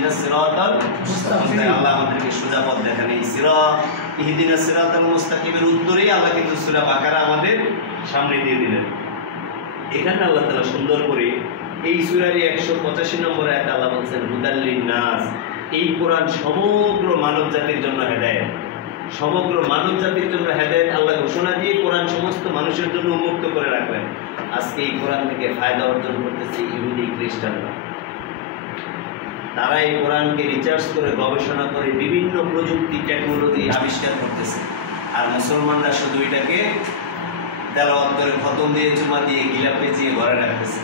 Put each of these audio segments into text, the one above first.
ইহদিনাস সিরাতাল মুস্তাকিম, আল্লাহ আমাদেরকে সোজা পথ দেখান। এই সিরাত ইহদিনাস সিরাতাল মুস্তাকিমের উত্তরেই আল্লাহ কিন্তু সূরা বাকারা আমাদের সামনে দিয়ে দিলেন। এখানে আল্লাহ তাআলা সুন্দর করে এই সূরারই 185 নম্বর আয়াতে আল্লাহ বলছেন হুদাল লিন-নাস, এই কোরআন সমগ্র মানব জাতির জন্য হেদায়েত, সমগ্র মানব জাতির জন্য হেদায়েত আল্লাহ ঘোষণা দিয়ে কোরআন সমস্ত মানুষের জন্য উন্মুক্ত করে রাখলেন। আজকে এই কোরআন থেকে ফায়দা অর্জন করতেছে ইহুদি খ্রিস্টানরা। তারা এই কোরআনকে রিসার্চ করে গবেষণা করে বিভিন্ন প্রযুক্তি টেকনোলজি আবিষ্কার করতেছে, আর মুসলমানরা শুধু এটাকে তেলাওয়াত করে খতম দিয়ে চুমা দিয়ে গিলা পেঁচিয়ে ঘরে রাখতেছে।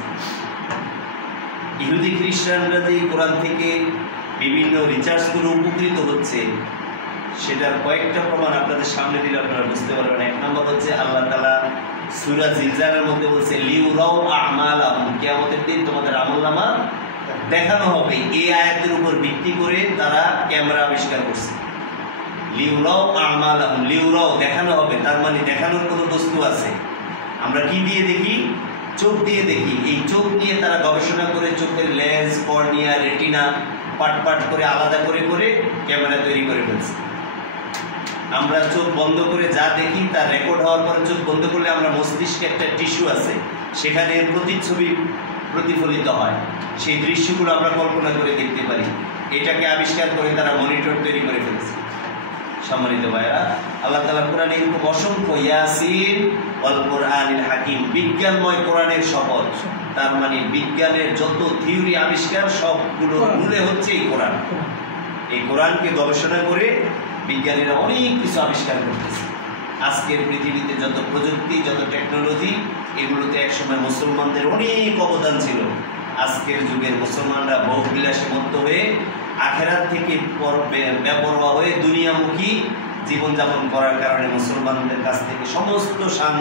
ইহুদি খ্রিস্টানরা যে কোরআন থেকে বিভিন্ন রিসার্চ করে উপকৃত হচ্ছে সেটার কয়েকটা প্রমাণ আপনাদের সামনে দিলে আপনারা বুঝতে পারবেন। এক নম্বর হচ্ছে আল্লাহ তাআলা সূরা জিলজালের মধ্যে বলছে লিউরাউ আমালাহুম, কিয়ামতের দিন তোমাদের আমলনামা দেখানো হবে। এই আয়াতের উপর ভিত্তি করে তারা ক্যামেরা আবিষ্কার করছে। লিউরাউ আমালাহুম, লিউরাউ দেখানো হবে, তার মানে দেখানোর কোনো বস্তু আছে। আমরা কি দিয়ে দেখি? চোখ দিয়ে দেখি। এই চোখ নিয়ে তারা গবেষণা করে চোখের লেন্স, কর্নিয়া, রেটিনা পাট পাট করে আলাদা করে করে ক্যামেরা তৈরি করে ফেলছে। আমরা চোখ বন্ধ করে যা দেখি তা রেকর্ড হওয়ার পরে চোখ বন্ধ করলে আমরা মস্তিষ্কে একটা টিস্যু আছে, সেখানে প্রতিচ্ছবি প্রতিফলিত হয়, সেই দৃশ্যগুলো আমরা কল্পনা করে দেখতে পারি। এটাকে আবিষ্কার করে তারা মনিটর তৈরি করে ফেলেছে। সম্মানিত ভাইরা, আল্লাহ তাআলা কোরআনে এরকম অসংখ্য ইয়াসিন ওয়াল কোরআনিল হাকিম, বিজ্ঞানময় কোরআনের শপথ, তার মানে বিজ্ঞানের যত থিওরি আবিষ্কার সবগুলো মূলে হচ্ছে এই কোরআন। এই কোরআনকে গবেষণা করে বিজ্ঞানীরা অনেক কিছু আবিষ্কার করতেছে। আজকের পৃথিবীতে যত প্রযুক্তি, যত টেকনোলজি, এগুলোতে একসময় মুসলমানদের অনেক অবদান ছিল। আজকের যুগের মুসলমানরা ভোগবিলাসে মত্ত হয়ে আখেরাত থেকে বেপরোয়া হয়ে দুনিয়ামুখী জীবনযাপন করার কারণে মুসলমানদের কাছ থেকে সমস্ত শান